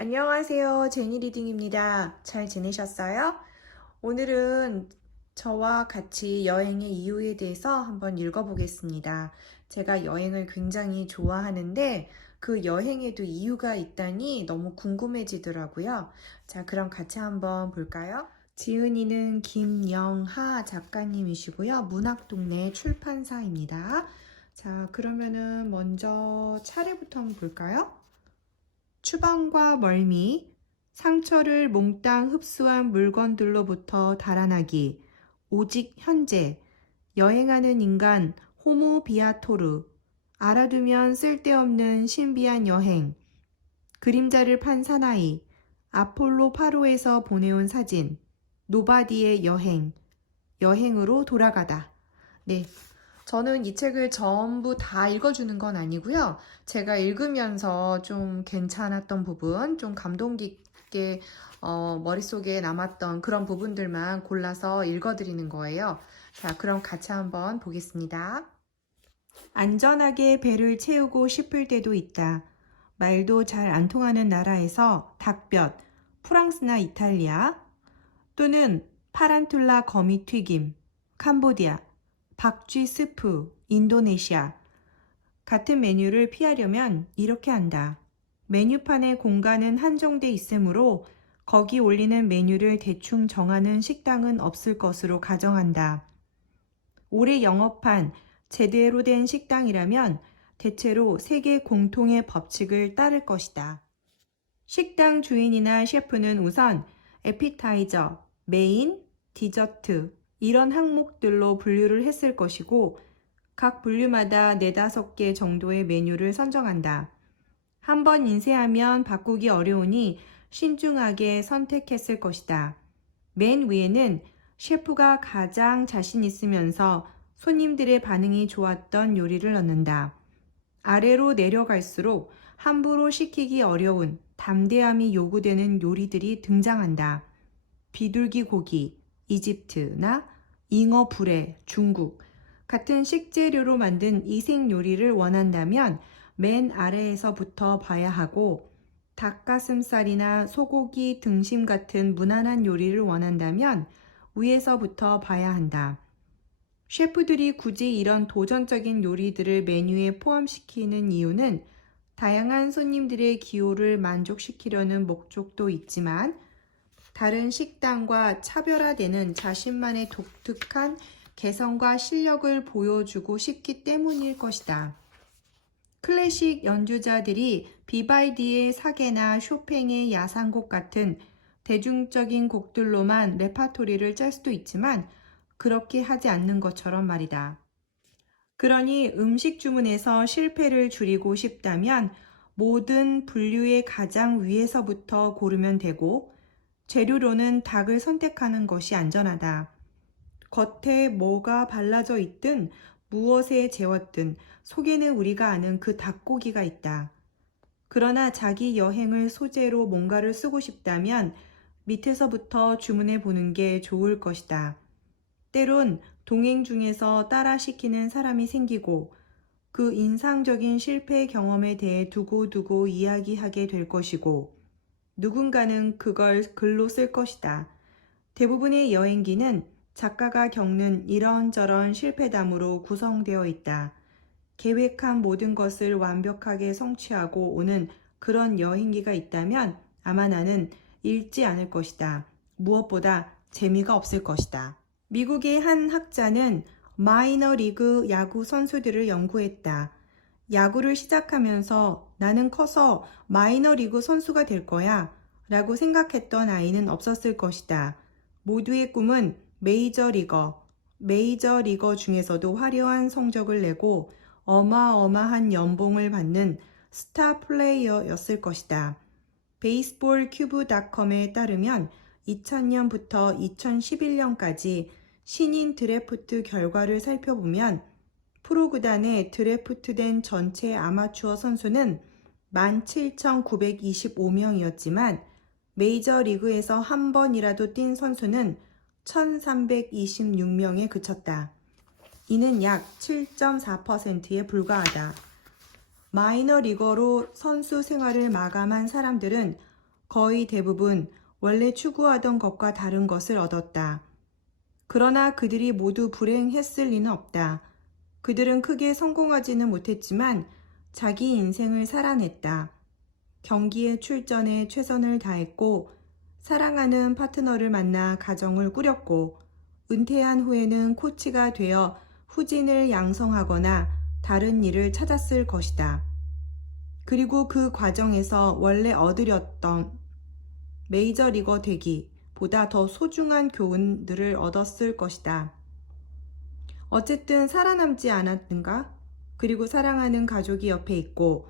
안녕하세요. 제니 리딩입니다. 잘 지내셨어요? 오늘은 저와 같이 여행의 이유에 대해서 한번 읽어보겠습니다. 제가 여행을 굉장히 좋아하는데 그 여행에도 이유가 있다니 너무 궁금해지더라고요. 자, 그럼 같이 한번 볼까요? 지은이는 김영하 작가님이시고요. 문학동네 출판사입니다. 자, 그러면은 먼저 차례부터 한번 볼까요? 추방과 멀미, 상처를 몽땅 흡수한 물건들로부터 달아나기, 오직 현재, 여행하는 인간, 호모 비아토르, 알아두면 쓸데없는 신비한 여행, 그림자를 판 사나이, 아폴로 8호에서 보내온 사진, 노바디의 여행, 여행으로 돌아가다. 네, 저는 이 책을 전부 다 읽어주는 건 아니고요. 제가 읽으면서 좀 괜찮았던 부분, 좀 감동 깊게 머릿속에 남았던 그런 부분들만 골라서 읽어드리는 거예요. 자, 그럼 같이 한번 보겠습니다. 안전하게 배를 채우고 싶을 때도 있다. 말도 잘 안 통하는 나라에서 닭볕, 프랑스나 이탈리아, 또는 파란툴라 거미 튀김, 캄보디아, 박쥐 스프, 인도네시아. 같은 메뉴를 피하려면 이렇게 한다. 메뉴판의 공간은 한정돼 있으므로 거기 올리는 메뉴를 대충 정하는 식당은 없을 것으로 가정한다. 올해 영업한 제대로 된 식당이라면 대체로 세계 공통의 법칙을 따를 것이다. 식당 주인이나 셰프는 우선 에피타이저, 메인, 디저트 이런 항목들로 분류를 했을 것이고 각 분류마다 4~5개 정도의 메뉴를 선정한다. 한번 인쇄하면 바꾸기 어려우니 신중하게 선택했을 것이다. 맨 위에는 셰프가 가장 자신 있으면서 손님들의 반응이 좋았던 요리를 넣는다. 아래로 내려갈수록 함부로 시키기 어려운 담대함이 요구되는 요리들이 등장한다. 비둘기 고기, 이집트나 잉어 불에, 중국 같은 식재료로 만든 이색 요리를 원한다면 맨 아래에서부터 봐야 하고 닭가슴살이나 소고기 등심 같은 무난한 요리를 원한다면 위에서부터 봐야 한다. 셰프들이 굳이 이런 도전적인 요리들을 메뉴에 포함시키는 이유는 다양한 손님들의 기호를 만족시키려는 목적도 있지만 다른 식당과 차별화되는 자신만의 독특한 개성과 실력을 보여주고 싶기 때문일 것이다. 클래식 연주자들이 비발디의 사계나 쇼팽의 야상곡 같은 대중적인 곡들로만 레파토리를 짤 수도 있지만 그렇게 하지 않는 것처럼 말이다. 그러니 음식 주문에서 실패를 줄이고 싶다면 모든 분류의 가장 위에서부터 고르면 되고 재료로는 닭을 선택하는 것이 안전하다. 겉에 뭐가 발라져 있든 무엇에 재웠든 속에는 우리가 아는 그 닭고기가 있다. 그러나 자기 여행을 소재로 뭔가를 쓰고 싶다면 밑에서부터 주문해 보는 게 좋을 것이다. 때론 동행 중에서 따라 시키는 사람이 생기고 그 인상적인 실패 경험에 대해 두고두고 이야기하게 될 것이고 누군가는 그걸 글로 쓸 것이다. 대부분의 여행기는 작가가 겪는 이런저런 실패담으로 구성되어 있다. 계획한 모든 것을 완벽하게 성취하고 오는 그런 여행기가 있다면 아마 나는 읽지 않을 것이다. 무엇보다 재미가 없을 것이다. 미국의 한 학자는 마이너리그 야구 선수들을 연구했다. 야구를 시작하면서 나는 커서 마이너리그 선수가 될 거야 라고 생각했던 아이는 없었을 것이다. 모두의 꿈은 메이저리거 중에서도 화려한 성적을 내고 어마어마한 연봉을 받는 스타 플레이어였을 것이다. 베이스볼 큐브닷컴에 따르면 2000년부터 2011년까지 신인 드래프트 결과를 살펴보면 프로구단에 드래프트된 전체 아마추어 선수는 17,925명이었지만 메이저리그에서 한 번이라도 뛴 선수는 1,326명에 그쳤다. 이는 약 7.4%에 불과하다. 마이너리거로 선수 생활을 마감한 사람들은 거의 대부분 원래 추구하던 것과 다른 것을 얻었다. 그러나 그들이 모두 불행했을 리는 없다. 그들은 크게 성공하지는 못했지만 자기 인생을 살아냈다. 경기에 출전해 최선을 다했고 사랑하는 파트너를 만나 가정을 꾸렸고 은퇴한 후에는 코치가 되어 후진을 양성하거나 다른 일을 찾았을 것이다. 그리고 그 과정에서 원래 얻으렸던 메이저리거 되기보다 더 소중한 교훈들을 얻었을 것이다. 어쨌든 살아남지 않았는가? 그리고 사랑하는 가족이 옆에 있고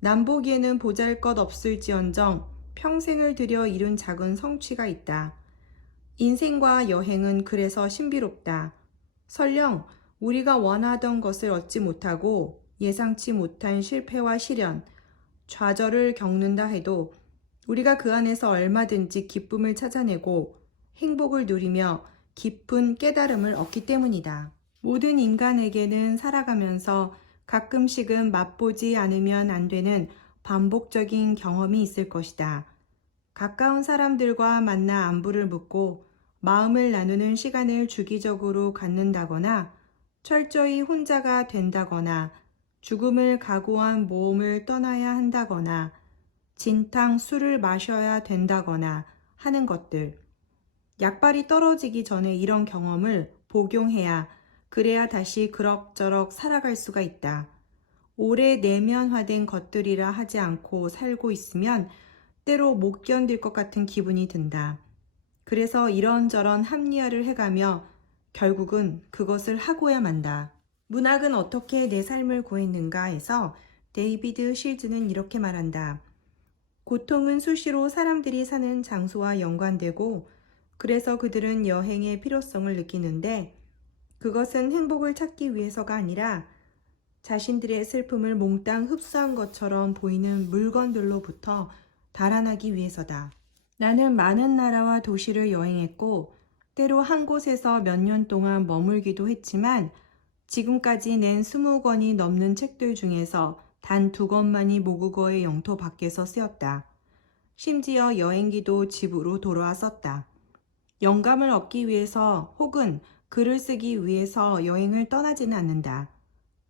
남보기에는 보잘것없을지언정 평생을 들여 이룬 작은 성취가 있다. 인생과 여행은 그래서 신비롭다. 설령 우리가 원하던 것을 얻지 못하고 예상치 못한 실패와 시련, 좌절을 겪는다 해도 우리가 그 안에서 얼마든지 기쁨을 찾아내고 행복을 누리며 깊은 깨달음을 얻기 때문이다. 모든 인간에게는 살아가면서 가끔씩은 맛보지 않으면 안 되는 반복적인 경험이 있을 것이다. 가까운 사람들과 만나 안부를 묻고 마음을 나누는 시간을 주기적으로 갖는다거나 철저히 혼자가 된다거나 죽음을 각오한 모험을 떠나야 한다거나 진탕 술을 마셔야 된다거나 하는 것들. 약발이 떨어지기 전에 이런 경험을 복용해야 그래야 다시 그럭저럭 살아갈 수가 있다. 오래 내면화된 것들이라 하지 않고 살고 있으면 때로 못 견딜 것 같은 기분이 든다. 그래서 이런저런 합리화를 해가며 결국은 그것을 하고야 만다. 문학은 어떻게 내 삶을 구했는가 해서 데이비드 실즈는 이렇게 말한다. 고통은 수시로 사람들이 사는 장소와 연관되고 그래서 그들은 여행의 필요성을 느끼는데 그것은 행복을 찾기 위해서가 아니라 자신들의 슬픔을 몽땅 흡수한 것처럼 보이는 물건들로부터 달아나기 위해서다. 나는 많은 나라와 도시를 여행했고 때로 한 곳에서 몇 년 동안 머물기도 했지만 지금까지 낸 20권이 넘는 책들 중에서 단 2권만이 모국어의 영토 밖에서 쓰였다. 심지어 여행기도 집으로 돌아와 썼다. 영감을 얻기 위해서 혹은 글을 쓰기 위해서 여행을 떠나지는 않는다.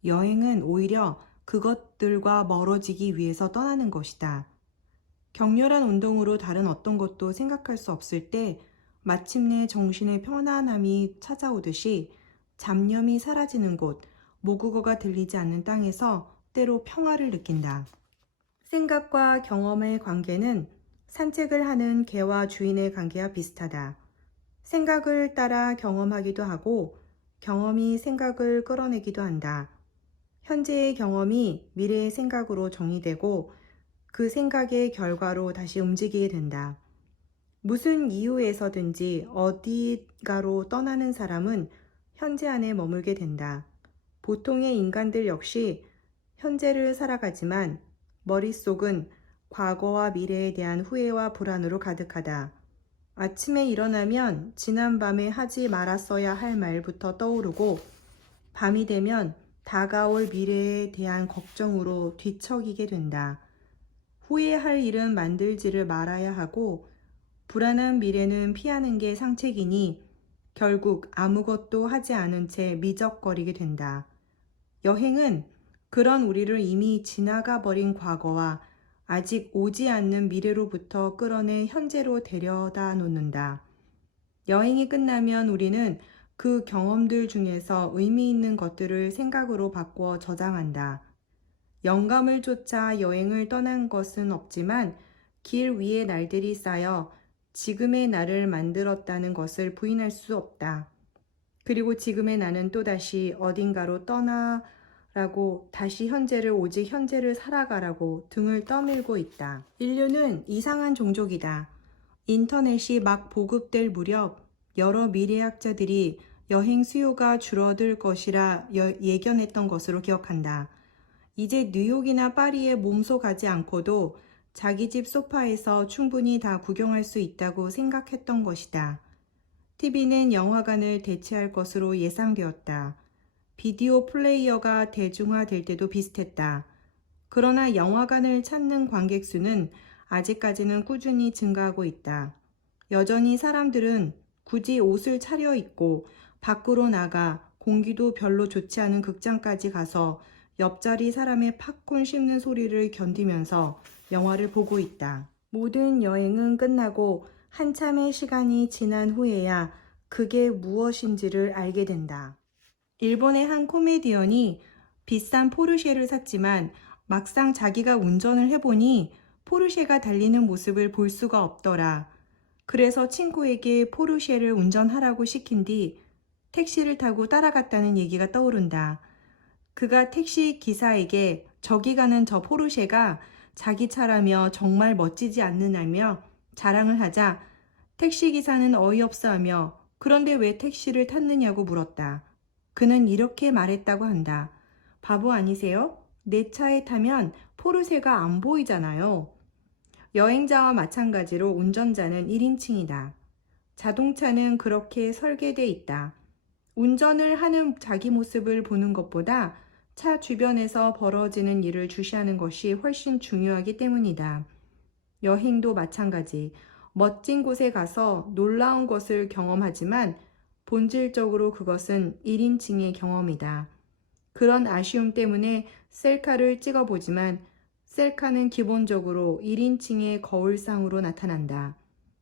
여행은 오히려 그것들과 멀어지기 위해서 떠나는 것이다. 격렬한 운동으로 다른 어떤 것도 생각할 수 없을 때 마침내 정신의 편안함이 찾아오듯이 잡념이 사라지는 곳, 모국어가 들리지 않는 땅에서 때로 평화를 느낀다. 생각과 경험의 관계는 산책을 하는 개와 주인의 관계와 비슷하다. 생각을 따라 경험하기도 하고 경험이 생각을 끌어내기도 한다. 현재의 경험이 미래의 생각으로 정의되고 그 생각의 결과로 다시 움직이게 된다. 무슨 이유에서든지 어디가로 떠나는 사람은 현재 안에 머물게 된다. 보통의 인간들 역시 현재를 살아가지만 머릿속은 과거와 미래에 대한 후회와 불안으로 가득하다. 아침에 일어나면 지난밤에 하지 말았어야 할 말부터 떠오르고 밤이 되면 다가올 미래에 대한 걱정으로 뒤척이게 된다. 후회할 일은 만들지를 말아야 하고 불안한 미래는 피하는 게 상책이니 결국 아무것도 하지 않은 채 미적거리게 된다. 여행은 그런 우리를 이미 지나가 버린 과거와 아직 오지 않는 미래로부터 끌어내 현재로 데려다 놓는다. 여행이 끝나면 우리는 그 경험들 중에서 의미 있는 것들을 생각으로 바꾸어 저장한다. 영감을 쫓아 여행을 떠난 것은 없지만 길 위에 날들이 쌓여 지금의 나를 만들었다는 것을 부인할 수 없다. 그리고 지금의 나는 또다시 어딘가로 떠나라고 다시 현재를 오직 현재를 살아가라고 등을 떠밀고 있다. 인류는 이상한 종족이다. 인터넷이 막 보급될 무렵 여러 미래학자들이 여행 수요가 줄어들 것이라 예견했던 것으로 기억한다. 이제 뉴욕이나 파리에 몸소 가지 않고도 자기 집 소파에서 충분히 다 구경할 수 있다고 생각했던 것이다. TV는 영화관을 대체할 것으로 예상되었다. 비디오 플레이어가 대중화될 때도 비슷했다. 그러나 영화관을 찾는 관객 수는 아직까지는 꾸준히 증가하고 있다. 여전히 사람들은 굳이 옷을 차려입고 밖으로 나가 공기도 별로 좋지 않은 극장까지 가서 옆자리 사람의 팝콘 씹는 소리를 견디면서 영화를 보고 있다. 모든 여행은 끝나고 한참의 시간이 지난 후에야 그게 무엇인지를 알게 된다. 일본의 한 코미디언이 비싼 포르쉐를 샀지만 막상 자기가 운전을 해보니 포르쉐가 달리는 모습을 볼 수가 없더라. 그래서 친구에게 포르쉐를 운전하라고 시킨 뒤 택시를 타고 따라갔다는 얘기가 떠오른다. 그가 택시 기사에게 저기 가는 저 포르쉐가 자기 차라며 정말 멋지지 않느냐며 자랑을 하자 택시 기사는 어이없어하며 그런데 왜 택시를 탔느냐고 물었다. 그는 이렇게 말했다고 한다. 바보 아니세요? 내 차에 타면 포르쉐가 안 보이잖아요. 여행자와 마찬가지로 운전자는 1인칭이다. 자동차는 그렇게 설계돼 있다. 운전을 하는 자기 모습을 보는 것보다 차 주변에서 벌어지는 일을 주시하는 것이 훨씬 중요하기 때문이다. 여행도 마찬가지. 멋진 곳에 가서 놀라운 것을 경험하지만 본질적으로 그것은 1인칭의 경험이다. 그런 아쉬움 때문에 셀카를 찍어보지만 셀카는 기본적으로 1인칭의 거울상으로 나타난다.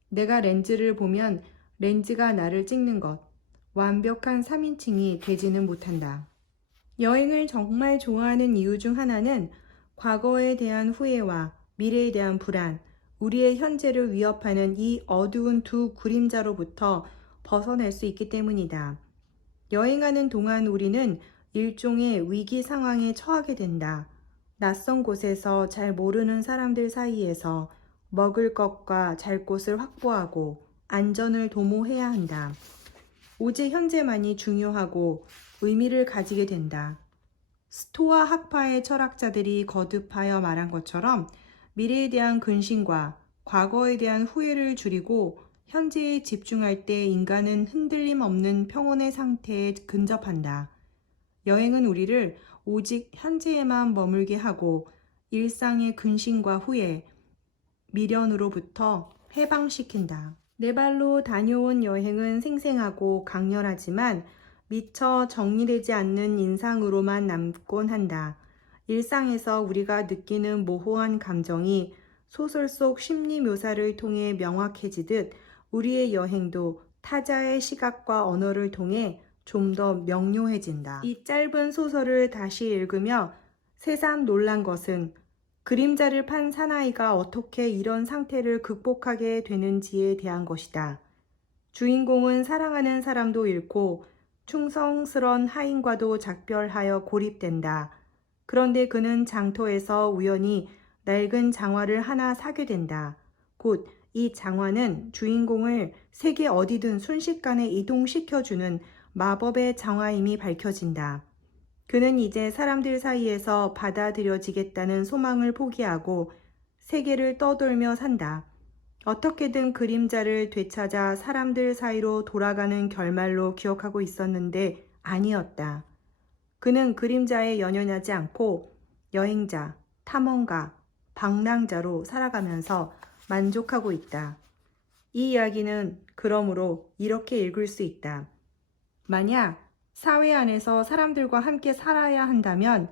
내가 렌즈를 보면 렌즈가 나를 찍는 것, 완벽한 3인칭이 되지는 못한다. 여행을 정말 좋아하는 이유 중 하나는 과거에 대한 후회와 미래에 대한 불안, 우리의 현재를 위협하는 이 어두운 두 그림자로부터 벗어날 수 있기 때문이다. 여행하는 동안 우리는 일종의 위기 상황에 처하게 된다. 낯선 곳에서 잘 모르는 사람들 사이에서 먹을 것과 잘 곳을 확보하고 안전을 도모해야 한다. 오직 현재만이 중요하고 의미를 가지게 된다. 스토아 학파의 철학자들이 거듭하여 말한 것처럼 미래에 대한 근심과 과거에 대한 후회를 줄이고 현재에 집중할 때 인간은 흔들림 없는 평온의 상태에 근접한다. 여행은 우리를 오직 현재에만 머물게 하고 일상의 근심과 후회, 미련으로부터 해방시킨다. 네 발로 다녀온 여행은 생생하고 강렬하지만 미처 정리되지 않는 인상으로만 남곤 한다. 일상에서 우리가 느끼는 모호한 감정이 소설 속 심리 묘사를 통해 명확해지듯 우리의 여행도 타자의 시각과 언어를 통해 좀 더 명료해진다. 이 짧은 소설을 다시 읽으며 새삼 놀란 것은 그림자를 판 사나이가 어떻게 이런 상태를 극복하게 되는지에 대한 것이다. 주인공은 사랑하는 사람도 잃고 충성스런 하인과도 작별하여 고립된다. 그런데 그는 장터에서 우연히 낡은 장화를 하나 사게 된다. 곧 이 장화는 주인공을 세계 어디든 순식간에 이동시켜주는 마법의 장화임이 밝혀진다. 그는 이제 사람들 사이에서 받아들여지겠다는 소망을 포기하고 세계를 떠돌며 산다. 어떻게든 그림자를 되찾아 사람들 사이로 돌아가는 결말로 기억하고 있었는데 아니었다. 그는 그림자에 연연하지 않고 여행자, 탐험가, 방랑자로 살아가면서 만족하고 있다. 이 이야기는 그러므로 이렇게 읽을 수 있다. 만약 사회 안에서 사람들과 함께 살아야 한다면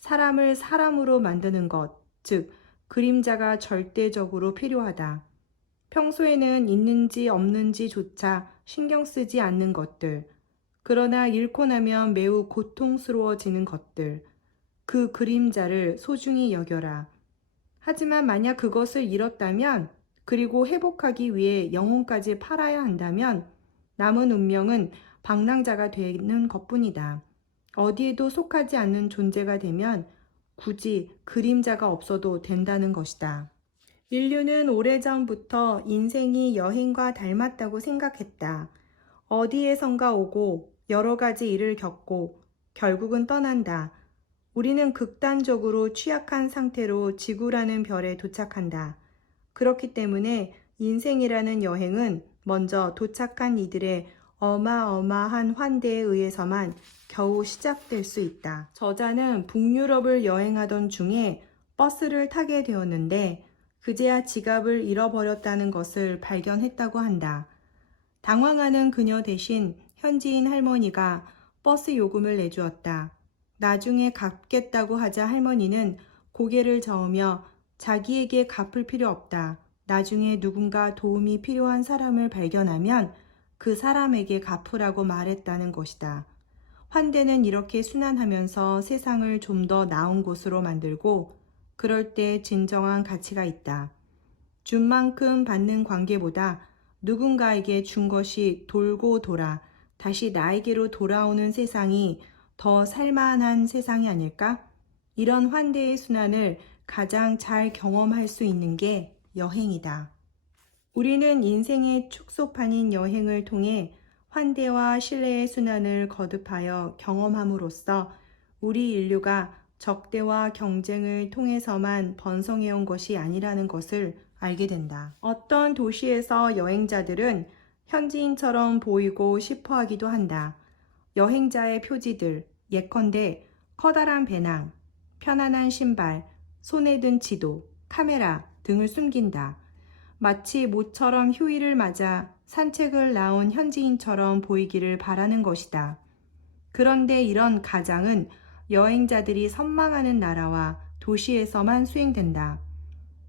사람을 사람으로 만드는 것, 즉 그림자가 절대적으로 필요하다. 평소에는 있는지 없는지조차 신경 쓰지 않는 것들, 그러나 잃고 나면 매우 고통스러워지는 것들, 그 그림자를 소중히 여겨라. 하지만 만약 그것을 잃었다면, 그리고 회복하기 위해 영혼까지 팔아야 한다면 남은 운명은 방랑자가 되는 것뿐이다. 어디에도 속하지 않는 존재가 되면 굳이 그림자가 없어도 된다는 것이다. 인류는 오래전부터 인생이 여행과 닮았다고 생각했다. 어디에선가 오고 여러 가지 일을 겪고 결국은 떠난다. 우리는 극단적으로 취약한 상태로 지구라는 별에 도착한다. 그렇기 때문에 인생이라는 여행은 먼저 도착한 이들의 어마어마한 환대에 의해서만 겨우 시작될 수 있다. 저자는 북유럽을 여행하던 중에 버스를 타게 되었는데 그제야 지갑을 잃어버렸다는 것을 발견했다고 한다. 당황하는 그녀 대신 현지인 할머니가 버스 요금을 내주었다. 나중에 갚겠다고 하자 할머니는 고개를 저으며 자기에게 갚을 필요 없다. 나중에 누군가 도움이 필요한 사람을 발견하면 그 사람에게 갚으라고 말했다는 것이다. 환대는 이렇게 순환하면서 세상을 좀 더 나은 곳으로 만들고 그럴 때 진정한 가치가 있다. 준 만큼 받는 관계보다 누군가에게 준 것이 돌고 돌아 다시 나에게로 돌아오는 세상이 더 살만한 세상이 아닐까? 이런 환대의 순환을 가장 잘 경험할 수 있는 게 여행이다. 우리는 인생의 축소판인 여행을 통해 환대와 신뢰의 순환을 거듭하여 경험함으로써 우리 인류가 적대와 경쟁을 통해서만 번성해온 것이 아니라는 것을 알게 된다. 어떤 도시에서 여행자들은 현지인처럼 보이고 싶어 하기도 한다. 여행자의 표지들, 예컨대 커다란 배낭, 편안한 신발, 손에 든 지도, 카메라 등을 숨긴다. 마치 모처럼 휴일을 맞아 산책을 나온 현지인처럼 보이기를 바라는 것이다. 그런데 이런 가장은 여행자들이 선망하는 나라와 도시에서만 수행된다.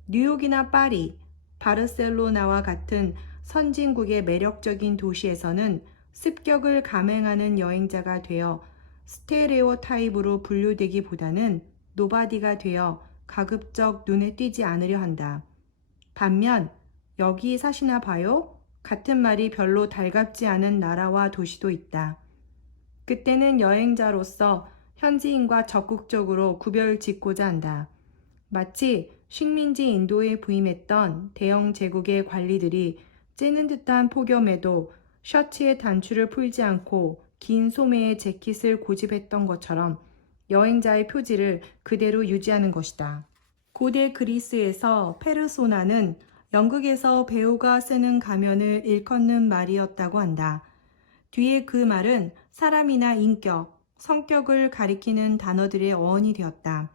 뉴욕이나 파리, 바르셀로나와 같은 선진국의 매력적인 도시에서는 습격을 감행하는 여행자가 되어 스테레오 타입으로 분류되기보다는 노바디가 되어 가급적 눈에 띄지 않으려 한다. 반면 여기 사시나 봐요? 같은 말이 별로 달갑지 않은 나라와 도시도 있다. 그때는 여행자로서 현지인과 적극적으로 구별 짓고자 한다. 마치 식민지 인도에 부임했던 대영 제국의 관리들이 찌는 듯한 폭염에도 셔츠의 단추를 풀지 않고 긴 소매의 재킷을 고집했던 것처럼 여행자의 표지를 그대로 유지하는 것이다. 고대 그리스에서 페르소나는 연극에서 배우가 쓰는 가면을 일컫는 말이었다고 한다. 뒤에 그 말은 사람이나 인격, 성격을 가리키는 단어들의 어원이 되었다.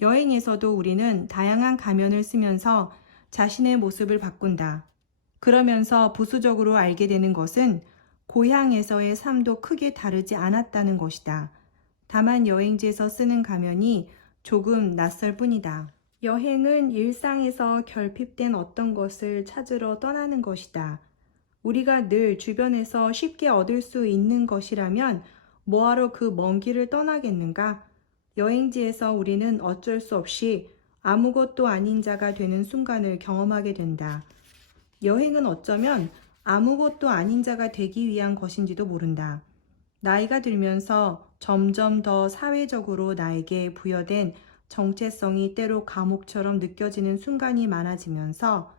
여행에서도 우리는 다양한 가면을 쓰면서 자신의 모습을 바꾼다. 그러면서 부수적으로 알게 되는 것은 고향에서의 삶도 크게 다르지 않았다는 것이다. 다만 여행지에서 쓰는 가면이 조금 낯설 뿐이다. 여행은 일상에서 결핍된 어떤 것을 찾으러 떠나는 것이다. 우리가 늘 주변에서 쉽게 얻을 수 있는 것이라면 뭐하러 그 먼 길을 떠나겠는가? 여행지에서 우리는 어쩔 수 없이 아무것도 아닌 자가 되는 순간을 경험하게 된다. 여행은 어쩌면 아무것도 아닌 자가 되기 위한 것인지도 모른다. 나이가 들면서 점점 더 사회적으로 나에게 부여된 정체성이 때로 감옥처럼 느껴지는 순간이 많아지면서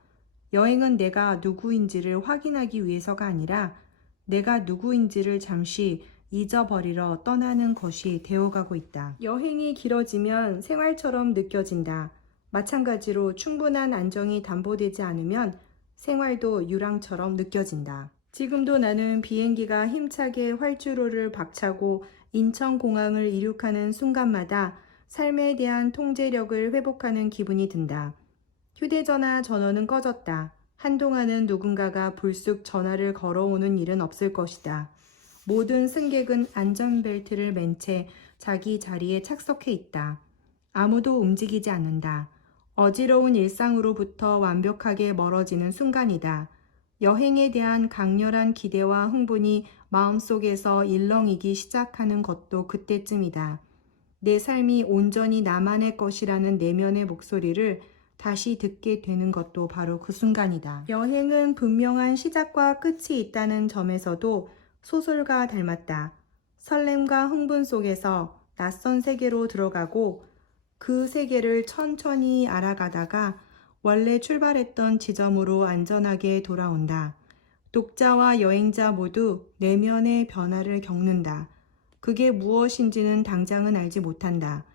여행은 내가 누구인지를 확인하기 위해서가 아니라 내가 누구인지를 잠시 잊어버리러 떠나는 것이 되어가고 있다. 여행이 길어지면 생활처럼 느껴진다. 마찬가지로 충분한 안정이 담보되지 않으면 생활도 유랑처럼 느껴진다. 지금도 나는 비행기가 힘차게 활주로를 박차고 인천공항을 이륙하는 순간마다 삶에 대한 통제력을 회복하는 기분이 든다. 휴대전화 전원은 꺼졌다. 한동안은 누군가가 불쑥 전화를 걸어오는 일은 없을 것이다. 모든 승객은 안전벨트를 맨 채 자기 자리에 착석해 있다. 아무도 움직이지 않는다. 어지러운 일상으로부터 완벽하게 멀어지는 순간이다. 여행에 대한 강렬한 기대와 흥분이 마음속에서 일렁이기 시작하는 것도 그때쯤이다. 내 삶이 온전히 나만의 것이라는 내면의 목소리를 다시 듣게 되는 것도 바로 그 순간이다. 여행은 분명한 시작과 끝이 있다는 점에서도 소설과 닮았다. 설렘과 흥분 속에서 낯선 세계로 들어가고 그 세계를 천천히 알아가다가 원래 출발했던 지점으로 안전하게 돌아온다. 독자와 여행자 모두 내면의 변화를 겪는다. 그게 무엇인지는 당장은 알지 못한다.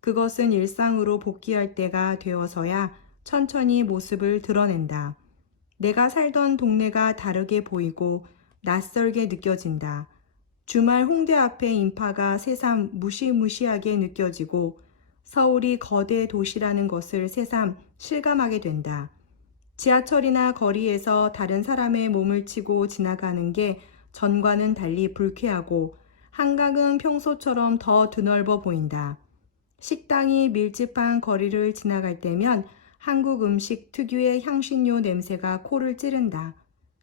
그것은 일상으로 복귀할 때가 되어서야 천천히 모습을 드러낸다. 내가 살던 동네가 다르게 보이고 낯설게 느껴진다. 주말 홍대 앞의 인파가 새삼 무시무시하게 느껴지고 서울이 거대 도시라는 것을 새삼 실감하게 된다. 지하철이나 거리에서 다른 사람의 몸을 치고 지나가는 게 전과는 달리 불쾌하고 한강은 평소처럼 더 드넓어 보인다. 식당이 밀집한 거리를 지나갈 때면 한국 음식 특유의 향신료 냄새가 코를 찌른다.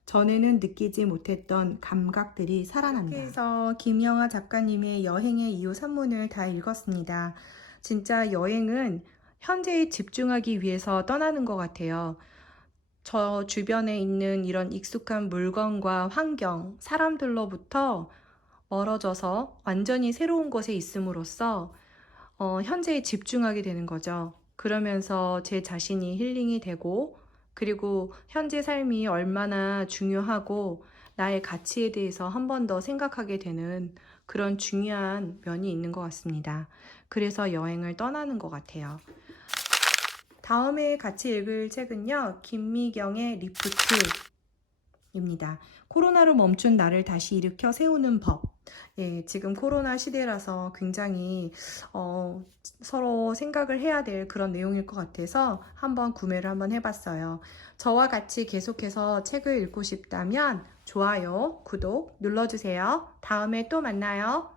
전에는 느끼지 못했던 감각들이 살아난다. 이렇게 해서 김영하 작가님의 여행의 이유 산문을 다 읽었습니다. 진짜 여행은 현재에 집중하기 위해서 떠나는 것 같아요. 저 주변에 있는 이런 익숙한 물건과 환경, 사람들로부터 멀어져서 완전히 새로운 곳에 있음으로써 현재에 집중하게 되는 거죠. 그러면서 제 자신이 힐링이 되고, 그리고 현재 삶이 얼마나 중요하고 나의 가치에 대해서 한 번 더 생각하게 되는 그런 중요한 면이 있는 것 같습니다. 그래서 여행을 떠나는 것 같아요. 다음에 같이 읽을 책은요, 김미경의 리프트입니다. 코로나로 멈춘 나를 다시 일으켜 세우는 법. 예, 지금 코로나 시대라서 굉장히 서로 생각을 해야 될 그런 내용일 것 같아서 한번 구매를 한번 해봤어요. 저와 같이 계속해서 책을 읽고 싶다면 좋아요, 구독 눌러주세요. 다음에 또 만나요.